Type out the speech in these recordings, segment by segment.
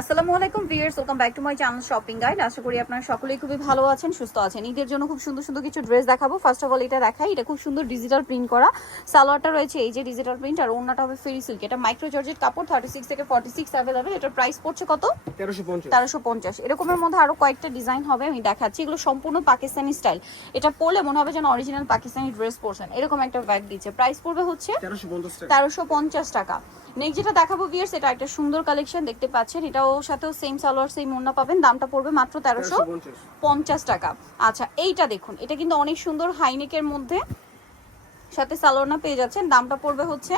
আসসালামু আলাইকুম viewers, welcome back to my channel shopping guide. আশা করি আপনারা সকলেই খুবই ভালো আছেন, সুস্থ আছেন। ঈদের জন্য খুব সুন্দর সুন্দর কিছু ড্রেস দেখাবো। ফার্স্ট অফ অল এটা দেখাই, এটা খুব সুন্দর ডিজিটাল প্রিন্ট করা। সালোয়ারটা রয়েছে এই যে ডিজিটাল প্রিন্ট, আর ওড়নাটা হবে ফেরি সিল্ক। এটা মাইক্রো জর্জেট কাপড়, 36 থেকে 46 অ্যাভেলেবল। এটার প্রাইস পড়ছে কত? 1350। এরকমের মধ্যে আরো কয়েকটা ডিজাইন হবে, আমি দেখাচ্ছি। এগুলো সম্পূর্ণ পাকিস্তানি স্টাইল। এটা পরলে মনে হবে যেন অরিজিনাল পাকিস্তানি ড্রেস পরছেন, এরকম একটা ভাইব দিচ্ছে। প্রাইস পড়বে হচ্ছে 1350 টাকা। নেক্সট যেটা দেখাবো ভিউয়ার্স, এটা একটা সুন্দর কালেকশন দেখতে পাচ্ছেন। এটাও সাথেও সেম সালোয়ার সেম ওড়না পাবেন। দামটা পড়বে মাত্র 1350 টাকা। আচ্ছা, এইটা দেখুন, এটা কিন্তু অনেক সুন্দর হাইনেকের মধ্যে সাথে সালোয়ারনা পেয়ে যাচ্ছেন। দামটা পড়বে হচ্ছে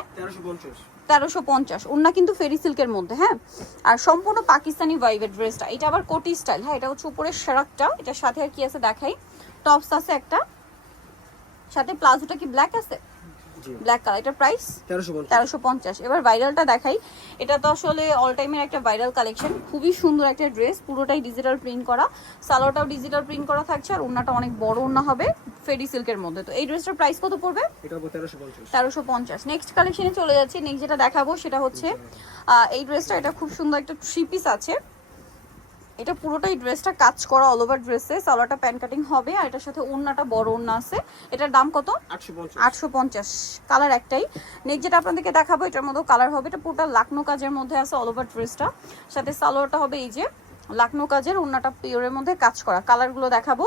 1350। ওড়না কিন্তু ফেরি সিল্কের মধ্যে, হ্যাঁ। আর সম্পূর্ণ পাকিস্তানি ভাইবের ড্রেসটা। এটা আবার কোটি স্টাইল, হ্যাঁ। এটা হচ্ছে উপরের শারাকটা, এটার সাথে আর কি আছে দেখাই। টপস আছে একটা, সাথে প্লাজোটা কি ব্ল্যাক আছে, ব্ল্যাক কালার। এটা প্রাইস 1350। এবার ভাইরালটা দেখাই। এটা তো আসলে অল টাইমের একটা ভাইরাল কালেকশন। খুবই সুন্দর একটা ড্রেস, পুরোটাই ডিজিটাল প্রিন্ট করা। সালোয়ারটাও ডিজিটাল প্রিন্ট করা থাকছে, আর ওড়নাটা অনেক বড় ওড়না হবে ফেরি সিল্কের মধ্যে। তো এই ড্রেসটার প্রাইস কত পড়বে? 1350। নেক্সট কালেকশনে চলে যাচ্ছে। নেক্সট যেটা দেখাবো সেটা হচ্ছে এই ড্রেসটা। এটা খুব সুন্দর একটা থ্রি পিস আছে। এটা পুরোটাই ড্রেসটা কাজ করা অল ওভার ড্রেসে। সালোয়ারটা প্যান কাটিং হবে, আর এটার সাথে ওড়নাটা বড় ওড়না আছে। এটার দাম কত? 850। কালার একটাই। নেক্সট যেটা আপনাদেরকে দেখাবো, এটার মধ্যে কালার হবে। এটা পুরোটা লাকনো কাজের মধ্যে আছে অল ওভার ড্রেসটা। সাথে সালোয়ারটা হবে এই যে লাকনো কাজের, ওড়নাটা পিওরের মধ্যে কাজ করা। কালারগুলো দেখাবো।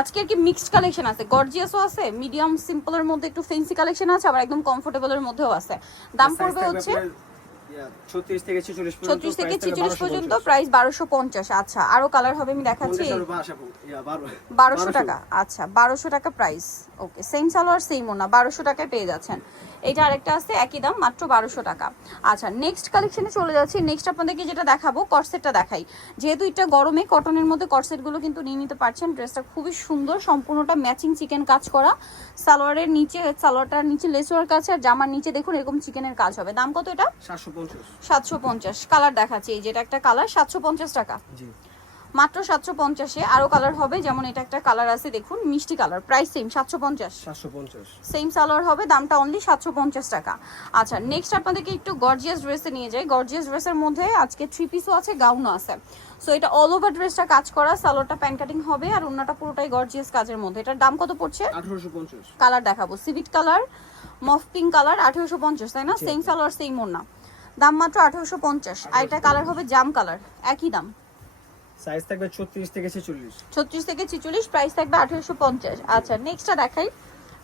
আজকে আর কি মিক্সড কালেকশন আছে, গর্জিয়াসও আছে, মিডিয়াম সিম্পলের মধ্যে একটু ফেন্সি কালেকশন আছে, আবার একদম কমফোর্টেবলের মধ্যেও আছে। দাম পড়বে হচ্ছে 36 থেকে 46 পর্যন্ত। প্রাইস 1250। আচ্ছা, আরো কালার হবে, আমি দেখাচ্ছি। 1200 টাকা। আচ্ছা, 1200 টাকা প্রাইস। ওকে, সেম সালোয়ার সেম ওড়না, 1200 টাকায় পেয়ে যাচ্ছেন। এটা আরেকটা আছে একই দাম, মাত্র 1200 টাকা। আচ্ছা, নেক্সট কালেকশনে চলে যাচ্ছি। নেক্সট আপনাদেরকে যেটা দেখাবো, কর্সেটটা দেখাই। যেহেতু এটা গরমে কটনের মধ্যে কর্সেটগুলো কিন্তু নিয়ে নিতে পারছেন। ড্রেসটা খুবই সুন্দর, সম্পূর্ণটা ম্যাচিং চিকেন কাজ করা। সালোয়ারের নিচে, সালোয়ারটার নিচে লেস ওয়ার্ক আছে, আর জামার নিচে দেখুন এরকম চিকেনের কাজ হবে। দাম কত এটা? 750। কালার দেখাচ্ছি, এই যেটা একটা কালার, 750 টাকা। মাত্র 750-এ আরো কালার হবে। যেমন এটা একটা কালার আছে দেখুন, মিষ্টি colour. Price same 750। Same salwar হবে, দামটা অনলি 750 টাকা। আচ্ছা, নেক্সট আপনাদেরকে একটু গর্জিয়াস ড্রেসে নিয়ে যাই। গর্জিয়াস ড্রেসের মধ্যে আজকে থ্রি পিসও আছে, গাউনও আছে। সো এটা অল ওভার ড্রেসটা কাজ করা, সালোয়ারটা প্যান কাটিং হবে, আর ওড়নাটা পুরোটাই গর্জিয়াস কাজের মধ্যে। এটার দাম কত পড়ছে? 1850। কালার দেখাবো, সিভিট কালার, মফ পিঙ্ক কালার। 1850, তাই না? সেম সালোয়ার সেম ওড়না, দাম মাত্র 1850। আর এটা কালার হবে জাম কালার, একই দাম। সাইজ থাকবে 36 থেকে 46। 36 থেকে 46, প্রাইস থাকবে 1850। আচ্ছা, নেক্সটটা দেখাই।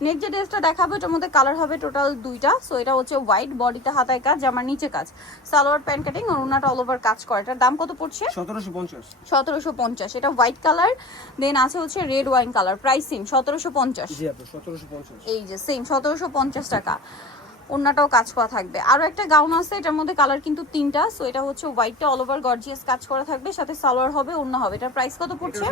নেক্সট যে ড্রেসটা দেখাবো, এটার মধ্যে কালার হবে টোটাল দুইটা। সো এটা হচ্ছে হোয়াইট, বডিতে হাতায় কাজ, জামার নিচে কাজ, সালোয়ার প্যান্ট কাটিং, আর ওড়নাটা অল ওভার কাজ করে। এটার দাম কত পড়ছে? 1750। এটা হোয়াইট কালার, দেন আছে হচ্ছে red wine colour. Price same 1750। জি আপু, 1750। এই যে সেম 1750 টাকা। ওড়নাটাও কাজ করা থাকবে। আরো একটা গাউন আছে, এটার মধ্যে কালার কিন্তু তিনটা। সো এটা হচ্ছে হোয়াইটটা অল ওভার গর্জিয়াস কাজ করা থাকবে, সাথে সালোয়ার হবে, ওড়না হবে। এটার প্রাইস কত পড়ছে?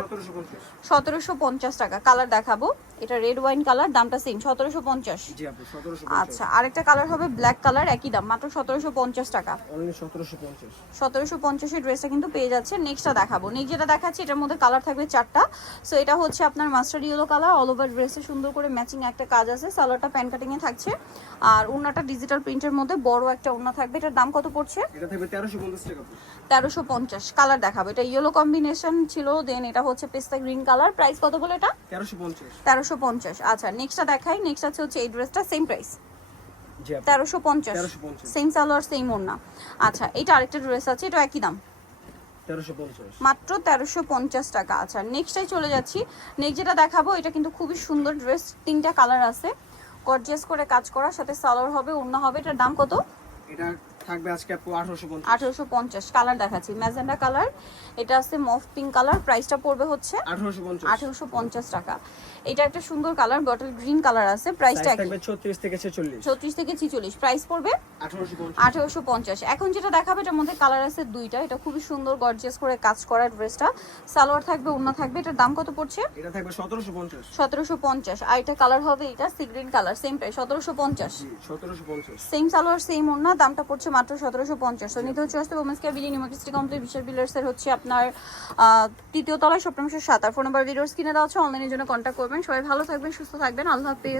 1750 টাকা। কালার দেখাবো, এটা রেড ওয়াইন কালার, দামটা সেম 1750। জি আপু, 1750। আচ্ছা, আরেকটা কালার হবে ব্ল্যাক কালার, একই দাম, মাত্র 1750 টাকা। অনলি 1750। 1750 এর ড্রেসটা কিন্তু পেয়ে যাচ্ছে। নেক্সটটা দেখাবো। নেক্সট যেটা দেখাচ্ছি, এটার মধ্যে কালার থাকবে চারটা। সো এটা হচ্ছে আপনার mustard yellow colour, all over ড্রেসে সুন্দর করে ম্যাচিং একটা কাজ আছে। সালোয়ারটা প্যান কাটিং এ থাকছে, আর ওড়নাটা ডিজিটাল প্রিন্টের মধ্যে বড় একটা ওড়না থাকবে। এটার দাম কত পড়ছে? এটা থাকবে 1350 টাকা। 1350। কালার দেখাবো, এটা ইয়েলো কম্বিনেশন ছিল, দেন এটা হচ্ছে পেস্তা গ্রিন কালার। প্রাইস কত বলে এটা? 1350। আচ্ছা, নেক্সটটা দেখাই। নেক্সট আছে হচ্ছে এই ড্রেসটা, same price 1350। Same salwar same ওড়না। আচ্ছা, এটা আরেকটা ড্রেস আছে, এটা একই দাম, 1350। মাত্র 1350 টাকা। আচ্ছা, নেক্সটটাই চলে যাচ্ছি। নেক্সট যেটা দেখাবো, এটা কিন্তু খুবই সুন্দর ড্রেস, তিনটা কালার আছে, গর্জিয়াস করে কাজ করা, সাথে সালোয়ার হবে, ওড়না হবে। এটার দাম কত? এটা থাকবে আজকে আপু 1850। 1850। কালার দেখাচ্ছি, ম্যাজেন্ডা কালার, এটা আছে মফ পিঙ্ক কালার। প্রাইসটা পড়বে হচ্ছে 1850 টাকা। এটা একটা সুন্দর কালার, বটল গ্রিন কালার আছে। প্রাইসটা থাকবে 36 থেকে 46। 36 থেকে 46, প্রাইস পড়বে 1850। এখন যেটা দেখাবে, এটার মধ্যে কালার আছে দুইটা। এটা খুবই সুন্দর গর্জিয়াস করে কাজ করা ড্রেসটা, সালোয়ার থাকবে, ওড়না থাকবে। এটার দাম কত পড়ছে? এটা থাকবে 1750। 1750। আর এটা কালার হবে, এটা sea green colour, same price 1750। 1750। Same salwar same ওড়না, দামটা পড়ছে মাত্র 1750। তো নিতে হচ্ছে আসতে ওমেন্স কেয়ার বিলি নিউমার্কেট সিটি কমপ্লেক্স বিশাল বিল্ডার্সের হচ্ছে আপনার তৃতীয় তলায়, সপ্তম 7। আর ফোন নাম্বার ভিডিওস কিনে দেওয়া আছে, অনলাইনের জন্য কন্ট্যাক্ট করবেন। সবাই ভালো থাকবেন, সুস্থ থাকবেন, আল্লাহ হাফেজ।